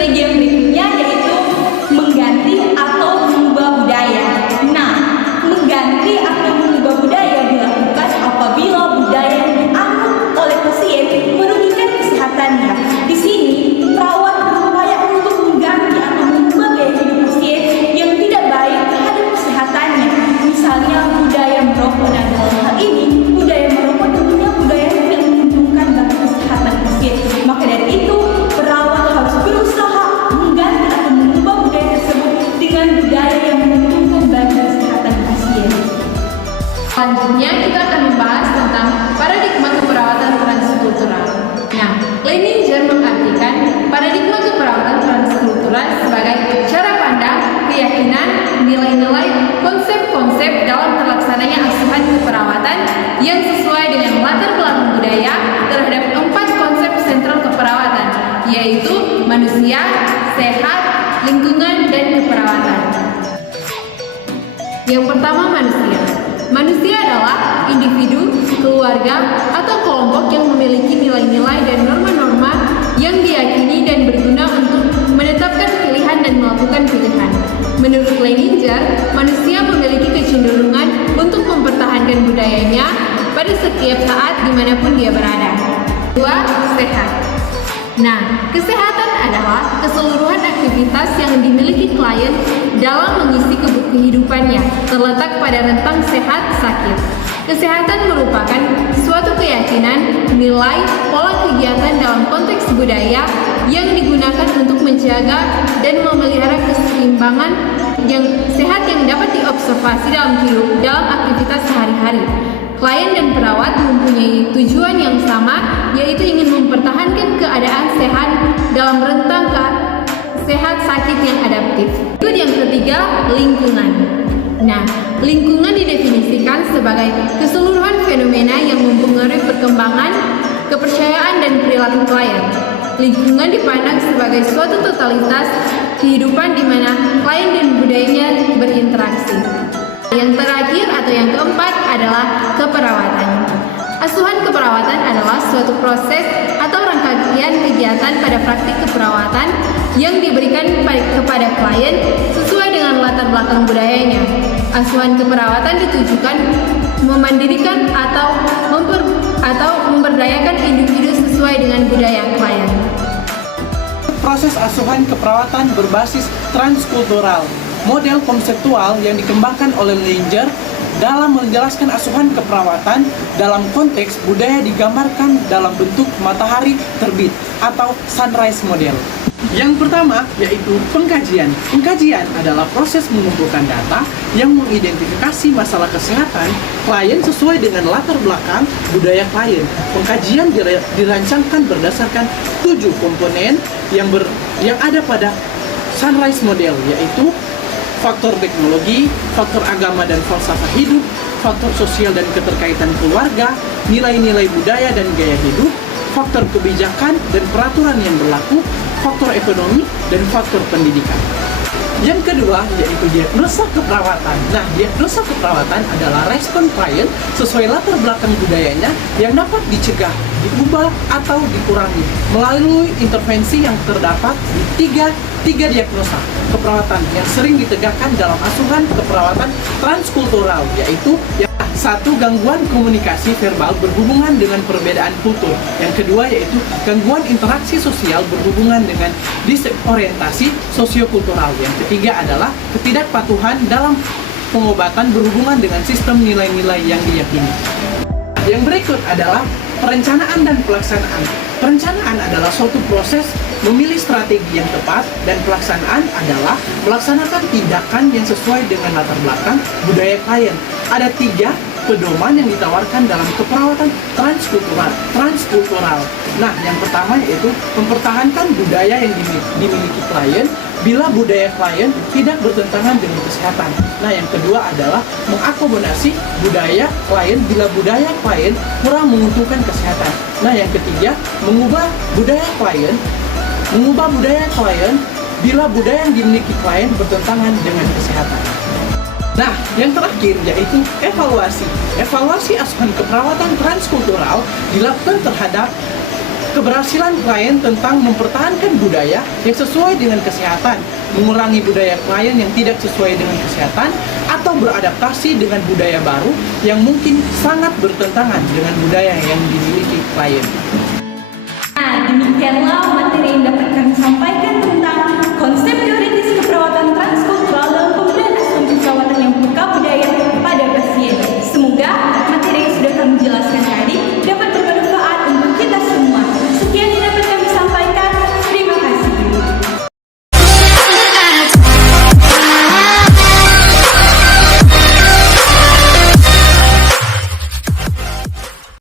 Strategi yang berikutnya yaitu mengganti atau mengubah budaya. Nah, mengganti atau mengubah budaya dilakukan apabila budaya yang dianut oleh pasien merugikan kesehatannya. Di sini, perawat berupaya untuk mengganti atau mengubah gaya hidup pasien yang tidak baik terhadap kesehatannya. Misalnya budaya merokok, dan dalam hal ini budaya merokok tentunya budaya yang tidak menguntungkan bagi kesehatan pasien. Maka dari itu, perawat harus berusaha mengganti atau mengubah budaya tersebut dengan budaya yang menguntungkan bagi kesehatan pasien. Selanjutnya kita akan membahas tentang paradigma keperawatan transkultural. Nah, Leininger mengartikan paradigma keperawatan transkultural sebagai cara pandang, keyakinan, nilai-nilai, konsep-konsep dalam terlaksananya asuhan keperawatan yang sesuai dengan latar belakang budaya terhadap 4 konsep sentral keperawatan, yaitu manusia, sehat, lingkungan, dan keperawatan. Yang pertama, manusia. Manusia adalah individu, keluarga, atau kelompok yang memiliki nilai-nilai dan norma-norma yang diyakini dan berguna untuk menetapkan pilihan dan melakukan pilihan. Menurut Leininger, manusia memiliki kecenderungan untuk mempertahankan budayanya pada setiap saat dimanapun dia berada. 2. Sehat. Nah, kesehatan adalah keseluruhan aktivitas yang dimiliki klien dalam mengisi kehidupannya, terletak pada rentang sehat-sakit. Kesehatan merupakan suatu keyakinan, nilai, pola kegiatan dalam konteks budaya yang digunakan untuk menjaga dan memelihara keseimbangan yang sehat yang dapat diobservasi dalam aktivitas sehari-hari. Klien dan perawat mempunyai tujuan yang sama, yaitu ingin mempertahankan keadaan sehat dalam rentang sehat sakit yang adaptif. Yang ketiga, lingkungan. Nah, lingkungan didefinisikan sebagai keseluruhan fenomena yang mempengaruhi perkembangan, kepercayaan, dan perilaku klien. Lingkungan dipandang sebagai suatu totalitas kehidupan di mana klien dan budayanya berinteraksi. Yang terakhir atau yang keempat adalah keperawatan. Asuhan keperawatan adalah suatu proses atau rangkaian kegiatan pada praktik keperawatan yang diberikan kepada klien sesuai dengan latar belakang budayanya. Asuhan keperawatan ditujukan memandirikan atau memberdayakan individu sesuai dengan budaya klien. Proses asuhan keperawatan berbasis transkultural, model konseptual yang dikembangkan oleh Leininger dalam menjelaskan asuhan keperawatan dalam konteks budaya digambarkan dalam bentuk matahari terbit atau sunrise model. Yang pertama yaitu pengkajian. Pengkajian adalah proses mengumpulkan data yang mengidentifikasi masalah kesehatan klien sesuai dengan latar belakang budaya klien. Pengkajian dirancangkan berdasarkan 7 komponen yang ada pada sunrise model, yaitu faktor teknologi, faktor agama dan falsafah hidup, faktor sosial dan keterkaitan keluarga, nilai-nilai budaya dan gaya hidup, faktor kebijakan dan peraturan yang berlaku, faktor ekonomi, dan faktor pendidikan. Yang kedua yaitu diagnosa keperawatan. Nah, diagnosa keperawatan adalah respon klien sesuai latar belakang budayanya yang dapat dicegah, diubah, atau dikurangi melalui intervensi yang terdapat di tiga diagnosa keperawatan yang sering ditegakkan dalam asuhan keperawatan transkultural, yaitu satu, gangguan komunikasi verbal berhubungan dengan perbedaan kultur. Yang kedua yaitu gangguan interaksi sosial berhubungan dengan disorientasi sosiokultural. Yang ketiga adalah ketidakpatuhan dalam pengobatan berhubungan dengan sistem nilai-nilai yang diyakini. Yang berikut adalah perencanaan dan pelaksanaan. Perencanaan adalah suatu proses memilih strategi yang tepat, dan pelaksanaan adalah melaksanakan tindakan yang sesuai dengan latar belakang budaya klien. Ada 3 pedoman yang ditawarkan dalam keperawatan transkultural. Nah, yang pertama yaitu mempertahankan budaya yang dimiliki klien bila budaya klien tidak bertentangan dengan kesehatan. Nah, yang kedua adalah mengakomodasi budaya klien bila budaya klien kurang menguntungkan kesehatan. Nah, yang ketiga, mengubah budaya klien bila budaya yang dimiliki klien bertentangan dengan kesehatan. Nah, yang terakhir yaitu evaluasi. Evaluasi asuhan keperawatan transkultural dilakukan terhadap keberhasilan klien tentang mempertahankan budaya yang sesuai dengan kesehatan, mengurangi budaya klien yang tidak sesuai dengan kesehatan, atau beradaptasi dengan budaya baru yang mungkin sangat bertentangan dengan budaya yang dimiliki klien. Nah, demikianlah materi yang dapat